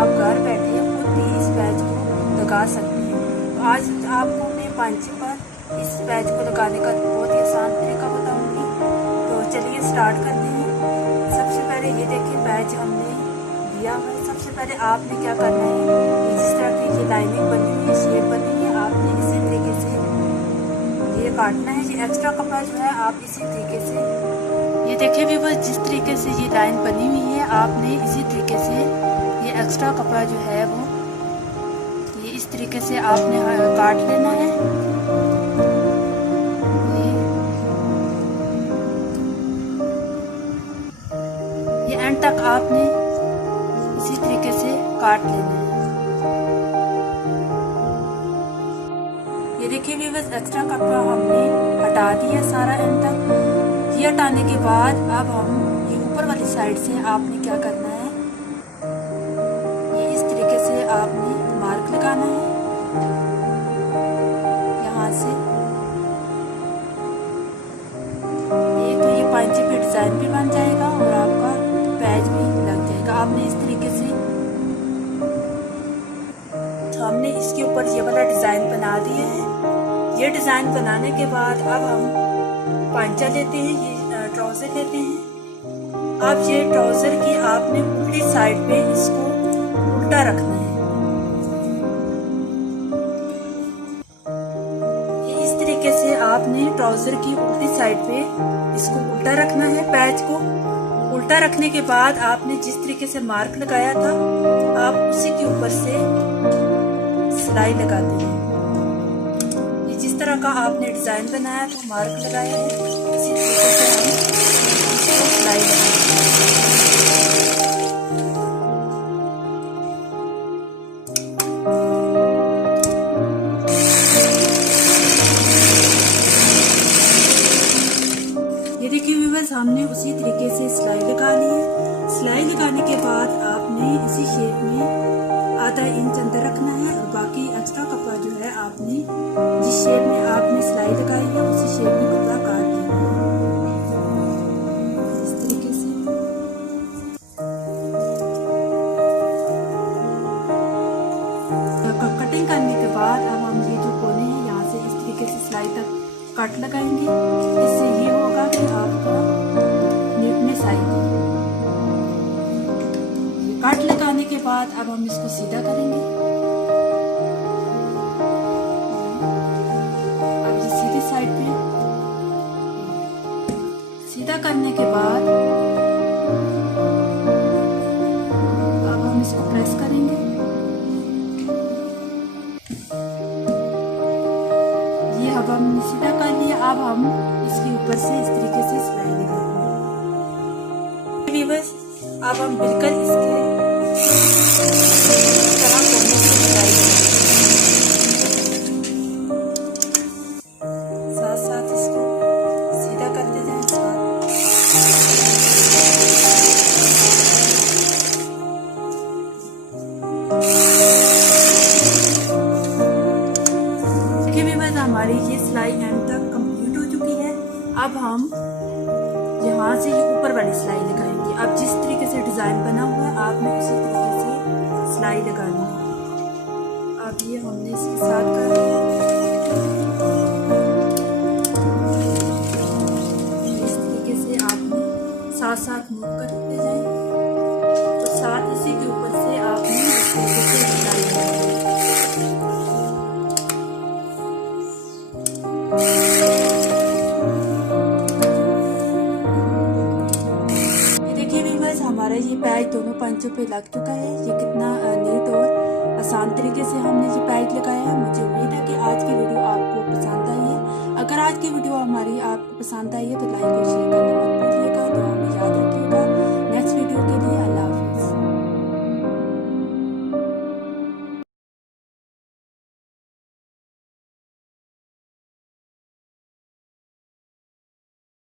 आप घर बैठे खुद भी इस पैच को लगा सकते हैं। तो आज आपको मैं पांचे पर इस पैच को लगाने का बहुत ही आसान तरीका बताऊंगी। तो चलिए स्टार्ट करते हैं। सबसे पहले ये देखिए पैच हमने दिया है। सबसे पहले आपने क्या करना है, जिस तरह की ये लाइनिंग बनी हुई है, शेप बनी है, आपने इसी तरीके से ये काटना है। ये एक्स्ट्रा कपड़ा जो है आप इसी तरीके से, ये देखिए व्यूअर्स, जिस तरीके से ये लाइन बनी हुई है आपने इसी तरीके से ये एक्स्ट्रा कपड़ा जो है वो ये इस तरीके से आपने काट लेना है। ये एंड तक आपने इसी तरीके से काट लेना है। ये देखिए व्यूअर्स, एक्स्ट्रा कपड़ा हमने हटा दिया सारा एंड तक। ये हटाने के बाद अब हम ये ऊपर वाली साइड से आपने क्या करना है, ये इस तरीके से आपने मार्क लगाना है यहाँ से। एक तो ये पांचे पे डिजाइन भी बन जाएगा और आपका पैच भी लग जाएगा। आपने इस तरीके से, तो हमने इसके ऊपर ये वाला डिजाइन बना दिया है। ये डिजाइन बनाने के बाद अब हम पांचा लेते हैं, ये ट्राउजर लेते हैं। अब ये ट्राउजर की आपने उल्टी साइड पे इसको उल्टा रखना है। ये इस तरीके से आपने ट्राउजर की उल्टी साइड पे इसको उल्टा रखना है। पैच को उल्टा रखने के बाद आपने जिस तरीके से मार्क लगाया था आप उसी के ऊपर से सिलाई लगाते हैं। जिस तरह का आपने डिजाइन बनाया तो मार्क लगाया है, इसी तरीके से हम इसको सिलाई लगाएंगे। ये देखिए व्यूअर्स, हमने उसी तरीके से सिलाई लगा ली है। सिलाई लगाने के बाद आपने इसी शेप में आधा इंच अंदर रखना है और बाकी एक्स्ट्रा कपड़ा जो है आपने जिस शेप में आपने सिलाई लगाई है उसी शेप में कपड़ा काट देना है इस तरीके से। कटिंग करने के बाद अब हम ये जो कोने हैं यहाँ से इस तरीके से सिलाई तक कट लगाएंगे। इससे ये होगा कि आपका नीटनेस आएगी। कट लगाने के बाद अब हम इसको सीधा करेंगे। अब ये सीधी साइड पे सीधा करने के बाद अब हम इसको प्रेस करेंगे। ये अब हमने सीधा कर लिया। अब हम इसके ऊपर से इस तरीके से सिलाई लगाएंगे। अब हम बिल्कुल इसके तरह कोने से सिलाई साथ साथ इसको सीधा करते जाएं। देखिए व्यूअर्स, हमारी ये सिलाई एंड तक कंप्लीट हो चुकी है। अब हम यहाँ से ये ऊपर वाली सिलाई लगाएंगे। अब जिस तरीके से डिजाइन बना हुआ है आपने उसी तरीके से सिलाई लगानी है। अब ये हमने इसके साथ कर लिया। इस तरीके से आपने साथ साथ मूव करते जाएं और साथ इसी के ऊपर से आपने इस तरीके से सिलाई लगानी है। हमारा ये पैच दोनों पंचों पे लग चुका है। ये कितना नीट और आसान तरीके से हमने ये पैच लगाया है। मुझे उम्मीद है कि आज की वीडियो आपको पसंद आई है। अगर आज की वीडियो हमारी आपको पसंद आई है तो लाइक और शेयर करना मत